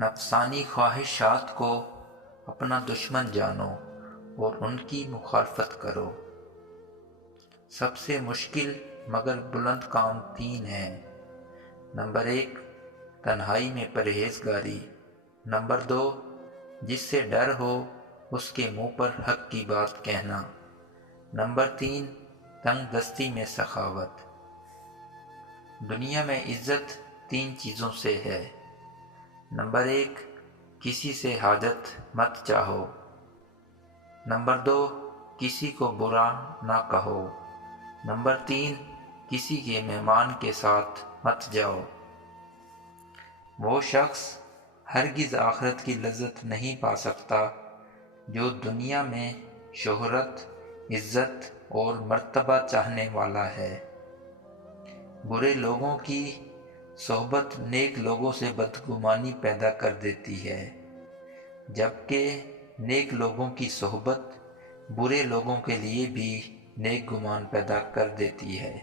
نفسانی خواہشات کو اپنا دشمن جانو اور ان کی مخالفت کرو۔ سب سے مشکل مگر بلند کام 3 ہیں۔ نمبر 1، تنہائی میں پرہیزگاری۔ نمبر 2، جس سے ڈر ہو اس کے منہ پر حق کی بات کہنا۔ نمبر 3، تنگ دستی میں سخاوت۔ دنیا میں عزت 3 چیزوں سے ہے۔ نمبر 1، کسی سے حاجت مت چاہو۔ نمبر 2، کسی کو برا نہ کہو۔ نمبر 3، کسی کے مہمان کے ساتھ مت جاؤ۔ وہ شخص ہرگز آخرت کی لذت نہیں پا سکتا جو دنیا میں شہرت، عزت اور مرتبہ چاہنے والا ہے۔ برے لوگوں کی صحبت نیک لوگوں سے بدگمانی پیدا کر دیتی ہے، جبکہ نیک لوگوں کی صحبت برے لوگوں کے لیے بھی نیک گمان پیدا کر دیتی ہے۔